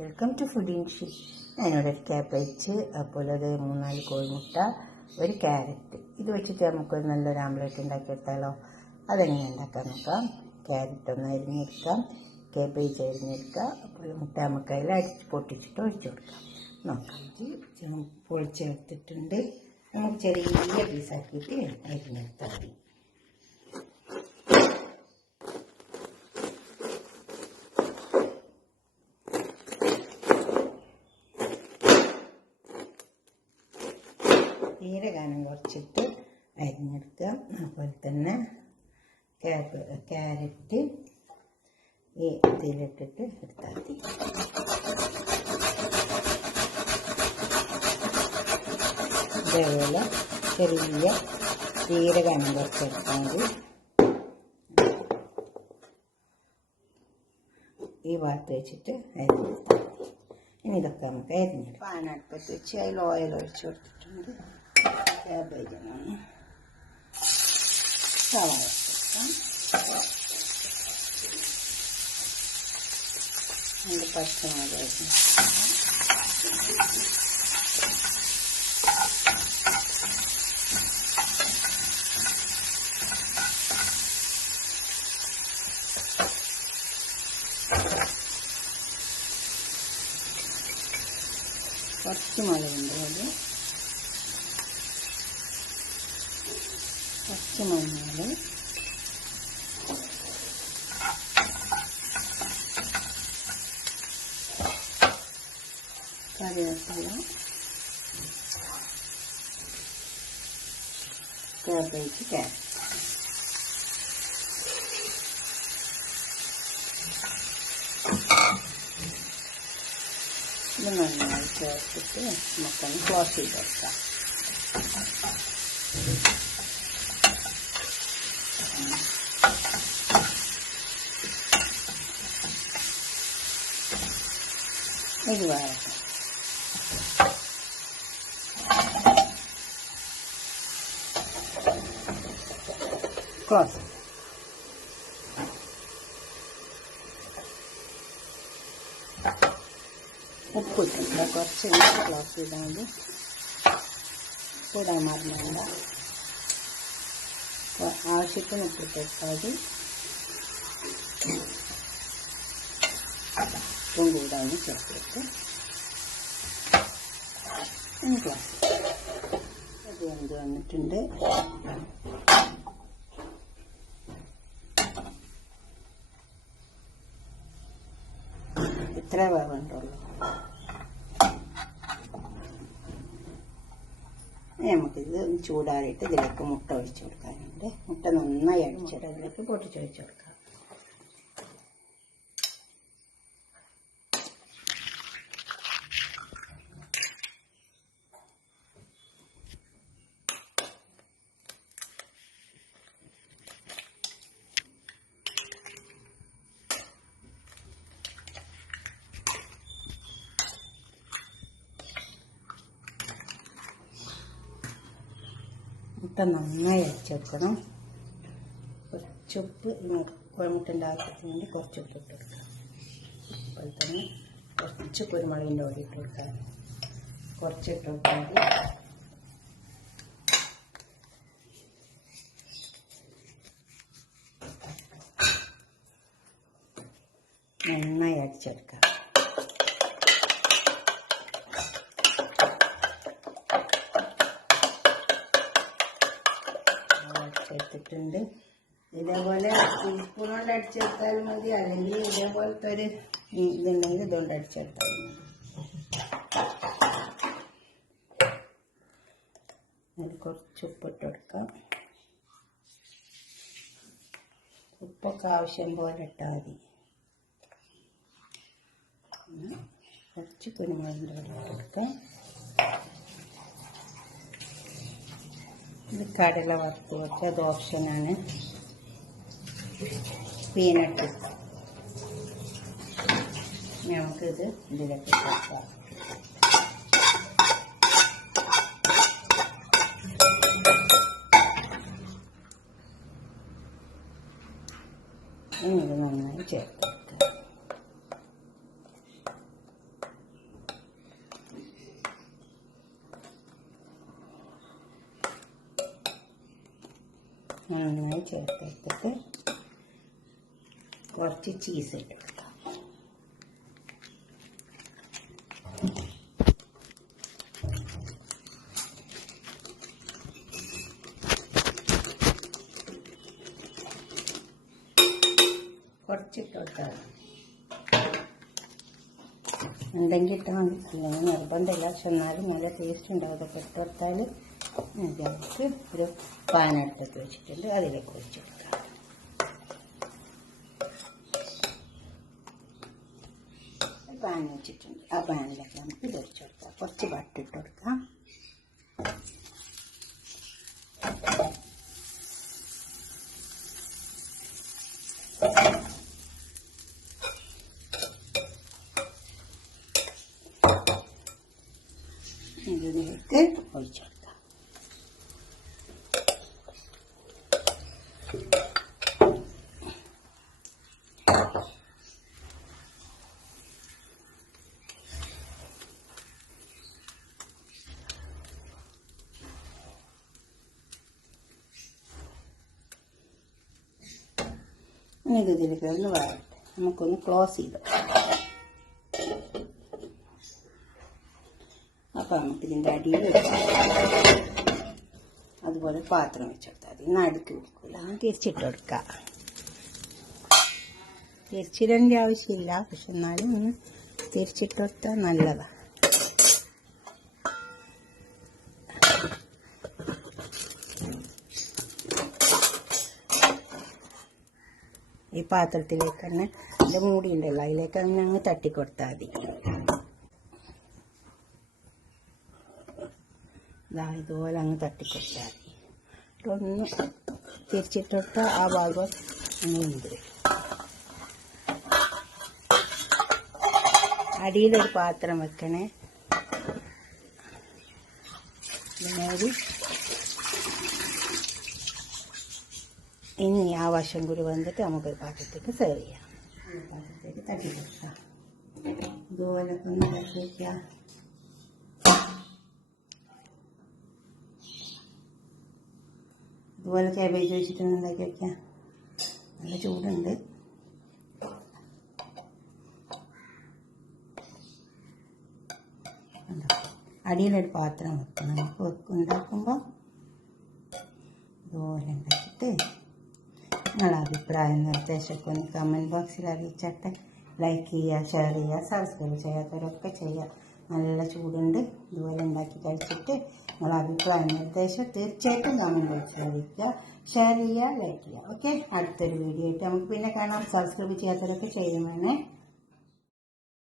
Welcome to ഫുഡിൻഷി. ഞാനിവിടെ ഒരു cabbage, അതുപോലെ ഒരു 3-4 കോഴിമുട്ട, ഒരു ക്യാരറ്റ്, ഇത് വെച്ചിട്ട് നമുക്കൊരു നല്ലൊരു ആംപ്ലേറ്റ് ഉണ്ടാക്കിയെടുത്താലോ. അതെങ്ങനെ ഉണ്ടാക്കാൻ നോക്കാം. ക്യാരറ്റ് ഒന്ന് അരിഞ്ഞെടുക്കാം, ക്യാബേജ് അരിഞ്ഞെടുക്കാം, അപ്പോൾ മുട്ട നമുക്ക് അതിൽ പൊട്ടിച്ചിട്ട് ഒഴിച്ചു കൊടുക്കാം. നോക്കാം, പൊളിച്ചെടുത്തിട്ടുണ്ട്. നമുക്ക് ചെറിയ പീസാക്കിയിട്ട് അരിഞ്ഞെടുത്താൽ മതി. തീരെ കനം കുറച്ചിട്ട് അരിഞ്ഞെടുക്കുക. അതുപോലെ തന്നെ ക്യാരറ്റ് ഈ ഇതിലിട്ടിട്ട് എടുത്താൽ മതി. ഇതേപോലെ ചെറിയ തീരെ കനം കുറച്ചെടുത്താൽ മതി. ഈ ഭാഗത്ത് വെച്ചിട്ട് അരിഞ്ഞെടുത്താൽ മതി. ഇനി ഇതൊക്കെ നമുക്ക് അരിഞ്ഞെടുക്കാം. പാനടുപ്പത്ത് വെച്ച് അതിൽ ഓയിൽ ഒഴിച്ച് കൊടുത്തിട്ടുണ്ട്. ക്യാബേജിനാണ് സവാള കൊടുക്കാം. രണ്ട് പച്ചമുളക് പച്ചമുളകുണ്ട്, അത് പച്ചമഞ്ഞൾ, കറിവേപ്പില, ക്യാബേജ്, ക്യാരറ്റ്. ഇത് നന്നായി ചേർത്തിട്ട് നമുക്കൊന്ന് ക്ലോസ് ചെയ്ത് വെക്കാം. ഇത് വരട്ടെ. ക്ലോസ്. ഉപ്പിട്ടില്ല, കുറച്ച് ക്ലോസ് ചെയ്താൽ മതി. കൂടാൻ മറന്നല്ല, ആവശ്യത്തിന് ഉപ്പിട്ടെടുത്താൽ മതി. ഉപ്പും കൂടാന്ന് ചേർത്തിട്ട് ക്ലാസ് അത് എന്ത് വന്നിട്ടുണ്ട്. ഇത്ര വേണ്ടുള്ളൂ. നമുക്കിത് ചൂടാറിയിട്ട് ഇതിലേക്ക് മുട്ട ഒഴിച്ചു കൊടുക്കാനുണ്ട്. മുട്ട നന്നായി അടിച്ചിട്ട് അതിലേക്ക് പൊട്ടിച്ചൊഴിച്ചു കൊടുക്കാം. മുട്ട നന്നായി അടിച്ചെടുക്കണം. കുറച്ചുപ്പ് കോഴിമുട്ടൻ്റെ ആവശ്യത്തിന് വേണ്ടി കുറച്ചുപ്പ് ഇട്ട് കൊടുക്കുക. അതുപോലെ തന്നെ കുറച്ച് കുരുമുളകിൻ്റെ പൊടി ഇട്ട് കൊടുക്കുക. കുറച്ചിട്ട് കൊടുത്താൽ മതി. നന്നായി അടിച്ചെടുക്കുക. എടുത്തിട്ടുണ്ട്. ഇതേപോലെ ടീസ്പൂൺ കൊണ്ട് അടിച്ചെടുത്താലും മതി, അല്ലെങ്കിൽ ഇതേപോലത്തെ ഒരു ഇതുണ്ടെങ്കിൽ ഇതുകൊണ്ട് അടിച്ചെടുത്താലും മതി. അതിൽ കുറച്ച് ഉപ്പിട്ട് കൊടുക്കാം. ഉപ്പൊക്കെ ആവശ്യം പോലെ ഇട്ടാൽ മതി. കുറച്ച് കുരുമുളകിൻ്റെ പൊടി ഇട്ട് കൊടുക്കാം. ഇത് കടല വറുത്ത് വെച്ച, അത് ഓപ്ഷനാണ്. പീനട്ട് നമുക്കിത് ഇതിലേക്ക് ചേർക്കാം. ഇനി ഇത് നന്നായി ചേർത്ത്. കുറച്ച് ചീസ് ഇട്ട് കൊടുക്കാം. കുറച്ചിട്ട് കൊടുക്കാം. ഉണ്ടെങ്കിൽ ഇട്ടാൽ മതി, അല്ലെങ്കിൽ നിർബന്ധമില്ല. പക്ഷെ എന്നാലും നല്ല ടേസ്റ്റ് ഉണ്ടാവും. അതൊക്കെ ഇട്ട് കൊടുത്താൽ നമുക്ക് ഒരു പാനെടുത്തൊക്കെ വെച്ചിട്ടുണ്ട്, അതിലേക്ക് ഒഴിച്ച് കൊടുക്കാം. പാൻ വെച്ചിട്ടുണ്ട്, ആ പാനിലേക്ക് നമുക്ക് ഇത് ഒഴിച്ച് കൊടുക്കാം. കുറച്ച് ബട്ടർ ഇട്ട് കൊടുക്കാം. ഇതിലേക്ക് ഒഴിച്ചു കൊടുക്കാം. ഇതിലേക്ക് ഒന്ന് വരട്ടെ, നമുക്കൊന്ന് ക്ലോസ് ചെയ്ത്. അപ്പോൾ നമുക്കിതിൻ്റെ അടിയിൽ അതുപോലെ പാത്രം വെച്ച് കൊടുത്താൽ മതി. നടുക്ക് കൊടുക്കില്ല, തിരിച്ചിട്ട് കൊടുക്കുക. തിരിച്ചിടേണ്ട ആവശ്യമില്ല, പക്ഷെ എന്നാലും ഒന്ന് തിരിച്ചിട്ട് കൊടുത്താൽ നല്ലതാണ്. ഈ പാത്രത്തിലേക്ക് തന്നെ ഇതിൻ്റെ മൂടി ഉണ്ടല്ലോ, അതിലേക്ക് തന്നെ അങ്ങ് തട്ടിക്കൊടുത്താൽ മതി. ഇതുപോലെ അങ്ങ് തട്ടിക്കൊടുത്താൽ മതി. ഒന്ന് തിരിച്ചിട്ടിട്ട് ആ ഭാഗം അങ്ങ് ഉണ്ട്. അടിയിലൊരു പാത്രം വെക്കണേ. ഇതിനോട് ഇനി ആ വശം കൂടി വന്നിട്ട് നമുക്കൊരു പാത്രത്തേക്ക് സെർവ് ചെയ്യാം. പാത്രത്തേക്ക് തട്ടി കൊടുക്കാം. ഇതുപോലെ ഒന്ന് തട്ടി വയ്ക്കാം. ഇതുപോലെ കാബേജ് വെച്ചിട്ടൊന്ന് ഉണ്ടാക്കി വയ്ക്കാം. നല്ല ചൂടുണ്ട്. അടിയിലൊരു പാത്രം വെക്കണം. നമുക്ക് ഉണ്ടാക്കുമ്പോൾ ഇതുപോലെ ഉണ്ടാക്കിയിട്ട് നിങ്ങളുടെ അഭിപ്രായം നിർദ്ദേശമൊക്കെ ഒന്ന് കമൻറ്റ് ബോക്സിൽ അറിയിച്ചിട്ട് ലൈക്ക് ചെയ്യുക, ഷെയർ ചെയ്യുക, സബ്സ്ക്രൈബ് ചെയ്യാത്തവരൊക്കെ ചെയ്യുക. നല്ല ചൂടുണ്ട്. ഇതുപോലെ ഉണ്ടാക്കി കഴിച്ചിട്ട് നിങ്ങളുടെ അഭിപ്രായം നിർദ്ദേശം തീർച്ചയായിട്ടും കമൻറ്റ് ബോക്സിൽ അറിയിക്കുക, ഷെയർ ചെയ്യുക, ലൈക്ക് ചെയ്യുക. ഓക്കെ, അടുത്തൊരു വീഡിയോ ആയിട്ട് നമുക്ക് പിന്നെ കാണാം. സബ്സ്ക്രൈബ് ചെയ്യാത്തവരൊക്കെ ചെയ്തു വേണേ.